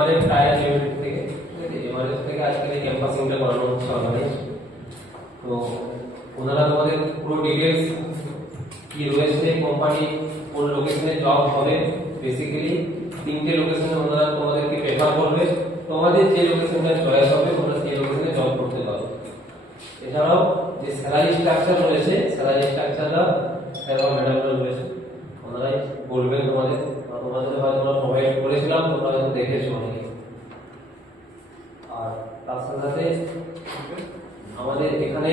MRF tyre limited থেকে, ঠিক আছে, এমআরএফ থেকে আজকে এই ক্যাম্পাসিংটা করানো হচ্ছে অনলাইন। তো ওনারা তোমাদের পুরো ডিটেইলস কি রয়েছে, কোম্পানি কোন লোকেশনে জব হবে, বেসিক্যালি তিনটে লোকেশনে ওনারা তোমাদেরকে প্রেফার করবে, তোমাদের যে লোকেশনটা চয়েস হবে তোমরা সেই লোকেশনে জব করতে পারো। এছাড়াও যে স্যালারি স্ট্রাকচার রয়েছে, স্যালারি স্ট্রাকচারটা স্যার বা ম্যাডামরা রয়েছে, ওনারাই বলবেন তোমাদের, তোমাদের হয়তো আমরা প্রোভাইড করেছিলাম, তোমরা হয়তো দেখেছো অনেকে। আর তার সাথে সাথে আমাদের এখানে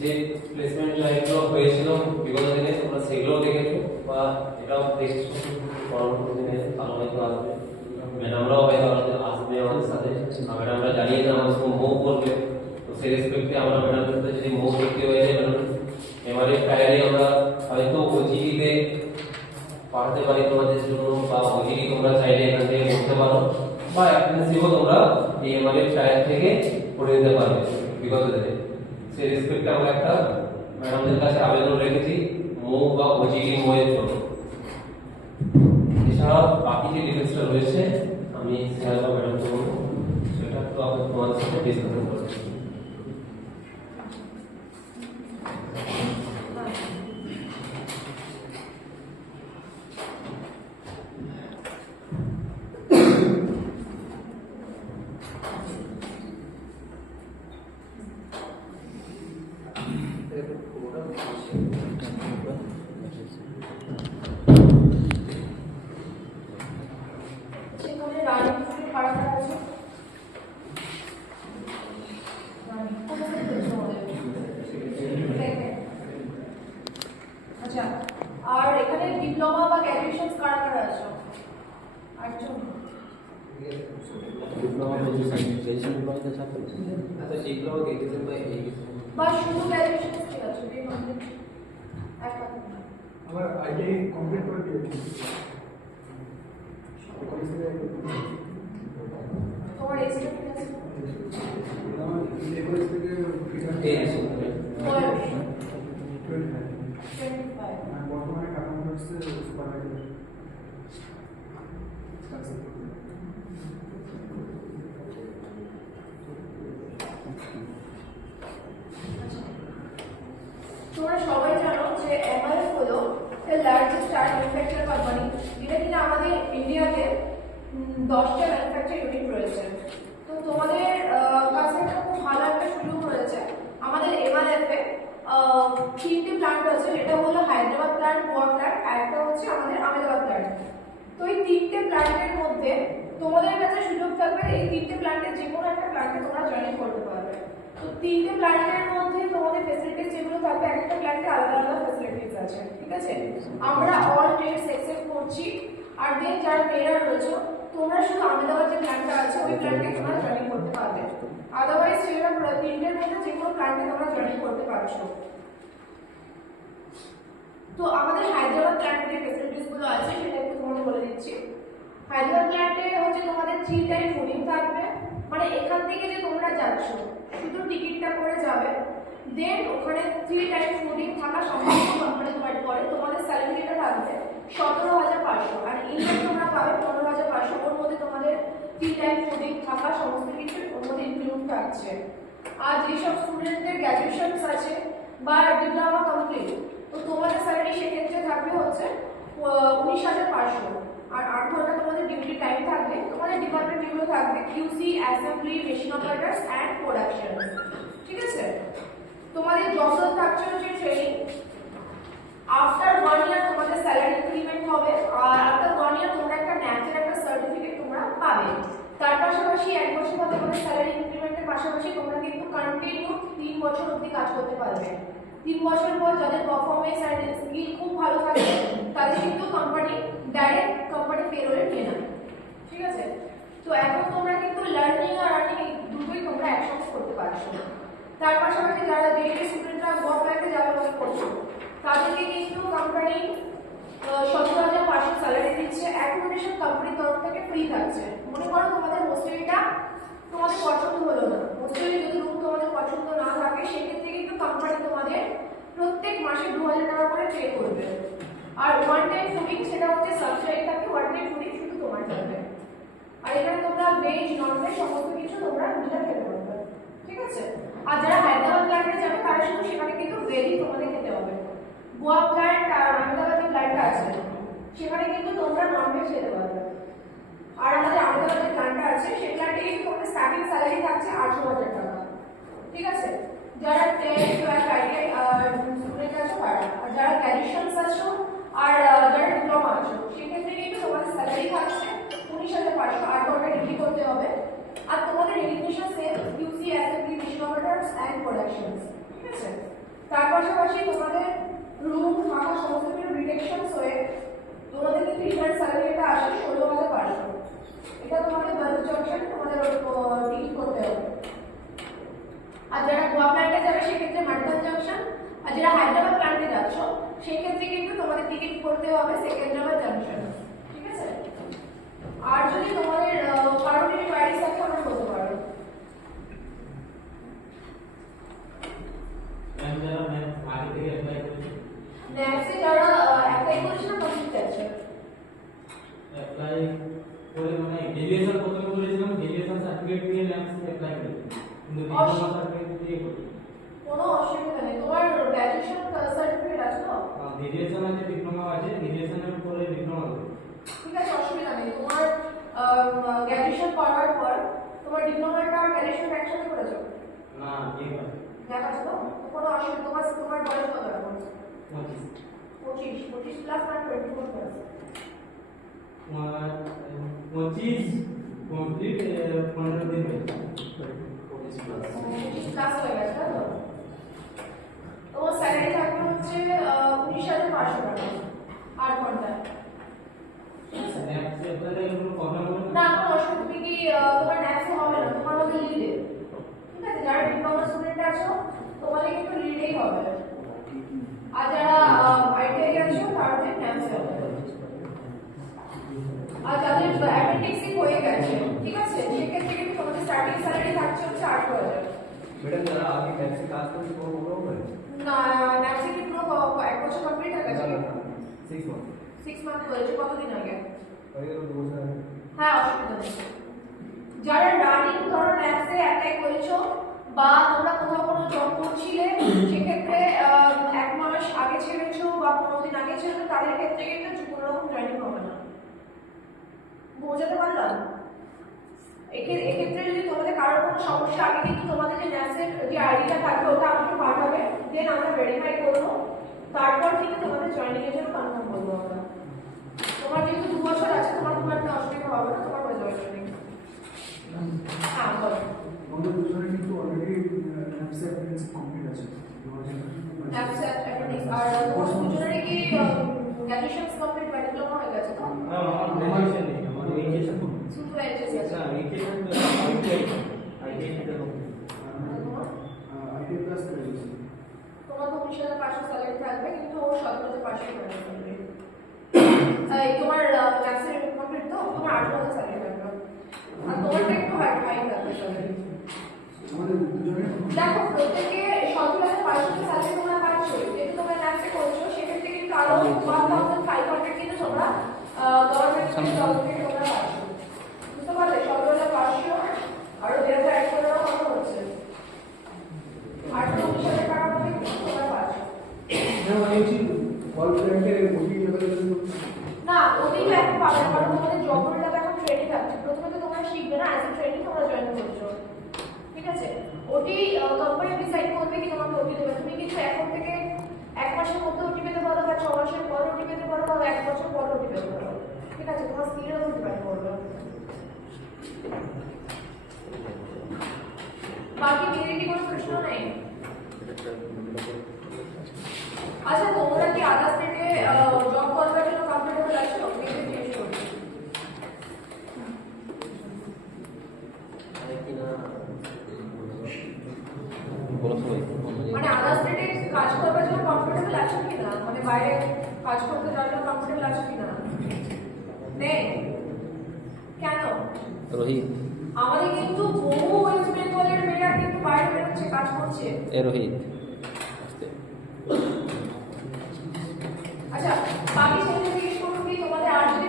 যে প্লেসমেন্ট ড্রাইভগুলো হয়েছিল বিগত দিনে তোমরা সেগুলোও দেখেছো বা এটাও দেখছো, পরবর্তী দিনে আরো হয়তো আসবে, ম্যাডামরাও হয়তো আসবে আমাদের সাথে, ম্যাডামরা জানিয়ে যে আমাদের সঙ্গে মুভ করবে। তো সেই রেসপেক্টে আমরা ম্যাডামদের সাথে যদি মুভ করতে হয়ে যায়, ম্যাডাম এমআরএফ টায়ারে আমরা হয়তো ওজিডিতে পাঠাতে পারি তোমাদের জন্য, বা ওজিডি তোমরা চাইলে এখান থেকে করতে পারো, বা অ্যাপ্রেন্টিসশিপও তোমরা এই এমআরএফ টায়ার থেকে করে নিতে পারবে বিগত দিনে। সেই রেসপেক্টে আমরা একটা ম্যাডামদের কাছে আবেদন রেখেছি মুভ বা ওজিডি মোয়ের জন্য। এছাড়াও বাকি যে ডিটেলসটা রয়েছে আমি স্যার বা ম্যাডামকে বলবো, সেটা তো আমি তোমাদের সাথে ডিসকাশন করবো। আর এখানে ডিপ্লোমা বা গ্র্যাজুয়েশন কারা কারা আছে? আচ্ছা, ডিপ্লোমা গ্র্যাজুয়েশন ডিপ্লোমাতে ছাত্র আছে, আচ্ছা ডিপ্লোমা গ্র্যাজুয়েশন বা শুধু গ্র্যাজুয়েশন ঠিক আছে, এই কমপ্লিট একটা আমার আইটিআই কমপ্লিট করে দিয়েছি। তোমার এক্সট্রা কি আছে? আমার লেভেল থেকে ফিগার বয়স 25 আর বর্তমানে কাটানো হচ্ছে সুপারভাইজার। তোমরা সবাই জানো যে এমআরএফ হলো লার্জেস্ট টায়ার ম্যানুফ্যাকচার কোম্পানি, যেটা কিনা আমাদের ইন্ডিয়াতে 10টা ম্যানুফ্যাকচার ইউনিট রয়েছে। তো তোমাদের কাছে একটা খুব ভালো একটা সুযোগ রয়েছে। আমাদের এমআরএফ এ 3টে প্ল্যান্ট আছে, যেটা হলো হায়দ্রাবাদ প্ল্যান্ট, গোয়া প্ল্যান্ট, আর একটা হচ্ছে আমাদের আহমেদাবাদ প্ল্যান্ট। তো এই 3টে প্ল্যান্টের মধ্যে তোমাদের কাছে সুযোগ থাকবে এই 3টে প্ল্যান্টের যে কোনো একটা প্ল্যান্টে তোমরা জয়েন করতে পারবে। তো 3টে প্ল্যান্টের মধ্যে তোমাদের ফ্যাসিলিটিস যেগুলো থাকবে, একটা প্ল্যান্টে আলাদা আলাদা ফ্যাসিলিটিস আছে, ঠিক আছে। আমরা অল ট্রেডস এক্সেপ্ট করছি। আর দেন যারা প্লেয়ার রয়েছে, তোমরা শুধু আহমেদাবাদ যে প্ল্যান্টটা আছে ওই প্ল্যান্টে তোমরা জয়েন করতে পারবে। আদারওয়াইজ সেটা 3টের মধ্যে যে কোনো প্ল্যান্টে তোমরা জয়েন করতে পারছো। তো আমাদের হায়দ্রাবাদ প্ল্যান্টের যে ফ্যাসিলিটিস গুলো আছে সেটা একটু তোমাদের বলে দিচ্ছি। হায়দ্রাবাদ প্ল্যান্টে হচ্ছে তোমাদের 3 টাইম ফুডিং থাকবে, মানে এখান থেকে যে তোমরা যাচ্ছ শুধু টিকিটটা করে যাবে, দেন ওখানে 3 টাইম ফুডিং থাকা সম্পূর্ণ কোম্পানি প্রোভাইড করে। তোমাদের স্যালারি যেটা থাকবে 17,500, আর ইনকাম তোমরা পাবে 15,500। ওর মধ্যে তোমাদের 3 টাইম ফুডিং থাকা সমস্ত কিছু ওর মধ্যে ইনক্লুড থাকছে। আর যেসব স্টুডেন্টদের গ্র্যাজুয়েশন আছে বা ডিপ্লোমা কমপ্লিট, তো তোমাদের স্যালারি সেক্ষেত্রে থাকবে হচ্ছে 19,500। আর 8 ঘন্টা তোমাদের ডিউটি টাইম থাকবে। তোমাদের ডিপার্টমেন্ট যেগুলো থাকবে QC, assembly, machine operators and production, ঠিক আছে। তোমাদের যত থাকছে হচ্ছে ট্রেনিং। আফটার 1 ইয়ার তোমাদের স্যালারি ইনক্রিমেন্ট হবে, আর আফটার 1 ইয়ার তোমরা একটা ন্যাচের একটা সার্টিফিকেট তোমরা পাবে। তার পাশাপাশি 1 বছর পর তোমাদের স্যালারি ইনক্রিমেন্টের পাশাপাশি তোমরা কিন্তু কন্টিনিউ 3 বছর অবধি কাজ করতে পারবে। 3 বছর পর যাদের পারফরম্যান্স আর স্কিল খুব ভালো থাকে তাদের কিন্তু কোম্পানি ডাইরেক্ট কোম্পানি পেরোলে নিয়ে নেয়, ঠিক আছে। তো এখন তোমরা কিন্তু লার্নিং আর আর্নিং দুটোই তোমরা একসাথে করতে পারছো। তার পাশাপাশি যারা ডিগ্রি স্টুডেন্টরা গোয়া প্ল্যান্টে যারা করছো তাদেরকে কিন্তু কোম্পানি 17,500 স্যালারি দিচ্ছে। অ্যাকোমোডেশন কোম্পানির তরফ থেকে ফ্রি থাকছে। মনে করো তোমাদের হোস্টেলটা তোমাদের পছন্দ হলো না, হোস্টেলে যদি রুম তোমাদের পছন্দ না থাকে, সেক্ষেত্রে কিন্তু কোম্পানি তোমাদের প্রত্যেক মাসে 2,000 টাকা করে পে করবে। আর ওয়ান টাইম ফুডিং সেটা হচ্ছে সাবসিডাইজ থাকে, ওয়ান টাইম ফুডিং শুধু তোমার থাকবে। আর এখানে মধ্যে সমস্ত কিছু তোমরা নিজেরা খেতে পারবে, ঠিক আছে। আর যারা হায়দ্রাবাদ প্ল্যান্টে যাবে তারা শুধু সেখানে কিন্তু ভেজই তোমাদের খেতে হবে। গোয়া প্ল্যান্ট আর আহমেদাবাদ যে প্ল্যান্টটা আছে সেখানে কিন্তু তোমরা ননভেজ খেতে পারবে। আর আমাদের আহমেদাবাদ যে প্ল্যান্টটা আছে সেই প্ল্যান্টে কিন্তু তোমাদের স্টার্টিং স্যালারি থাকছে 8,000 টাকা, ঠিক আছে। যারা 10, 12 আইটিআই স্টুডেন্ট আছো তারা, আর যারা গ্র্যাজুয়েশনস আছো আর যারা ডিপ্লোমা আছো সেক্ষেত্রে কিন্তু তোমাদের স্যালারি থাকছে 19,500, 8 ঘন্টা ডিগ্রি করতে হবে। আর তোমাদের education same UC assembly disorders and productions, ঠিক আছে। তার পাশাপাশি তোমাদের রুম থাকা সমস্ত কিছু ডিটেকশনস হয়ে তোমাদের কিন্তু রিটার্ন স্যালারিটা আসে 16,500। এটা তোমাদের বাজেট জংশন তোমাদের টিকিট করতে হবে। আর যারা গোয়া প্ল্যান্টে যাবে সেক্ষেত্রে মাডগান জাংশন, আর যারা হায়দ্রাবাদ প্ল্যান্টে যাচ্ছ সেক্ষেত্রে কিন্তু তোমাদের টিকিট করতে হবে সেকেন্দ্রাবাদ জাংশন, ঠিক আছে। আর যদি তোমাদের কারো যদি কোয়ারিজ থাকে আমরা বলতে পারো। ন্যাপসে যারা অ্যাপ্লাই করেছে না কমপ্লিট আছে অ্যাপ্লাই করে মানে গ্র্যাজুয়েশন প্রথমে করেছিলাম, গ্র্যাজুয়েশন সার্টিফিকেট দিয়ে ল্যাবস অ্যাপ্লাই করেছি, কিন্তু ডিপ্লোমা সার্টিফিকেট দিয়ে করি। কোনো অসুবিধা নেই, তোমার গ্র্যাজুয়েশন সার্টিফিকেট আছে তো? গ্র্যাজুয়েশন আছে, ডিপ্লোমা আছে, গ্র্যাজুয়েশনের পরে ডিপ্লোমা করি। ঠিক আছে, অসুবিধা নেই। তোমার গ্র্যাজুয়েশন করার পর তোমার ডিপ্লোমাটা আর গ্র্যাজুয়েশন একসাথে করেছো? না, ঠিক আছে। দেখাচ্ছ তো? কোনো অসুবিধা, তোমার বয়স কত এখন? 25 প্লাস না 24 প্লাস? 25 কমপ্লিট 15 দিন হয়েছে। 25 প্লাস হয়ে গেছে তাই তো? তোমার স্যালারি থাকবে হচ্ছে 19,500 টাকা 8 ঘন্টায়। ল্যাবসে অ্যাপ্লাই করলে কোনো প্রবলেম হবে না, না? কোনো অসুবিধা, তুমি কি তোমার ন্যাক্সে হবে না, তোমার মধ্যে লিডে, ঠিক আছে। যারা ডিপ্লোমা স্টুডেন্ট আছো তোমাদের কিন্তু লিডেই হবে, আর যারা আইটিআই আছো তাদের ন্যাক্সে হবে। আর যাদের অ্যাপেন্ডিক্সই হয়ে গেছে, ঠিক আছে, সেক্ষেত্রে কিন্তু তোমাদের স্টার্টিং স্যালারি থাকছে হচ্ছে 8,000। ম্যাডাম যারা আগে ট্যাক্সি কাজ করে কোনো প্রবলেম হবে না, ন্যাক্সে কি পুরো 1 বছর কমপ্লিট হয়ে গেছে? 6 মান্থ 6 মান্থ হয়েছে, কতদিন আগে? হয়ে গেল 2 বছর আগে। হ্যাঁ, অসুবিধা নেই। যারা রানিং ধরো ন্যাক্সে অ্যাপ্লাই করেছো বা তোমরা কোথাও কোনো জব করছিলে সেক্ষেত্রে 1 মাস আগে ছেড়েছো বা 15 দিন আগে ছেড়েছো, তাদের ক্ষেত্রে কিন্তু কোনো রকম জয়েনিং হবে না। বোঝাতে পারলাম? এক্ষেত্রে যদি তোমাদের কারোর কোনো সমস্যা, আগে কিন্তু তোমাদের যে ন্যাক্সের যে আইডিটা থাকবে ওটা আমাকে পাঠাবে, দেন আমরা ভেরিফাই করবো, তারপর কিন্তু তোমাদের জয়েনিং এর জন্য কনফার্ম করবো আমরা। তোমার যেহেতু 2 বছর আছে, তোমার খুব একটা অসুবিধা হবে না, তোমার হয়ে যাবে জয়েনিং। হ্যাঁ, বলো। আমাদের দুজনে কিন্তু অলরেডি ন্যাপসে অ্যাপ্লিকেশন কমপ্লিট আছে। ন্যাক্সে অ্যাপেন্ডিক্স আর তোমার দুজনেরই কি গ্র্যাজুয়েশন কমপ্লিট বা ডিপ্লোমা হয়ে গেছে তো? না, আমার গ্র্যাজুয়েশন নেই, আমার এইচএসএন। শুধু এইচএসসি আছে। না, এইচএসএন তো আইটিআই তে হবে। IT plus graduation. তোমার তো 19,500 স্যালারি থাকবে, কিন্তু ও 17,500 করে থাকবে। তোমার ন্যাক্সের কমপ্লিট তো তোমার 8,000 স্যালারি থাকবে, আর তোমারটা একটু হাই থাকবে স্যালারি। আমাদের দুজনে দেখো, প্রত্যেকে 17,500 স্যালারি তোমরা পাচ্ছ, যেহেতু তোমরা ন্যাক্সে করছো সেক্ষেত্রে কিন্তু আরো 1,500 কিন্তু তোমরা গভর্নমেন্ট জব থেকে তোমরা পাচ্ছ, বুঝতে পারলে? 17,500 আরো 1,500 অ্যাড করে দাও, কত হচ্ছে? 19,000 টাকা মতো কিন্তু তোমরা পাচ্ছ। মানে কি কল প্ল্যান্টে ওটি লেভেল না, ওদিকে এখন পাবে না, কারণ তোমাদের জব রোলটা এখন ট্রেনিং আছে। প্রথমে তো তোমরা শিখবে না, অ্যাজ এ ট্রেনিং তোমরা জয়েন করছো, ঠিক আছে। ওটি কোম্পানি ডিসাইড করবে কি তোমাকে ওটি দেবে। তুমি কিছু এখন থেকে 1 মাসের মধ্যে ওটি পেতে পারো, বা 6 মাসের পর ওটি পেতে পারো, বা 1 বছর পর ওটি পেতে পারো, ঠিক আছে। তোমার স্কিলের উপর ডিপেন্ড করবে। বাকি মেরিটি কোনো প্রশ্ন নেই। আচ্ছা, তোমরা কি আদার স্টেটে জব করার জন্য কমফোর্টেবল আছো? মেরিট চেঞ্জ করবে মানে আদার স্টেটে কাজ করার জন্য কমফোর্টেবল আছো কিনা, মানে বাইরে কাজ করতে যাওয়ার জন্য কমফোর্টেবল আছো কিনা? নেই? কেন? রোহিত আমাদের কিন্তু বহু ওয়েস্ট বেঙ্গলের মেয়েরা কিন্তু বাইরে বেরোচ্ছে, কাজ করছে। রোহিত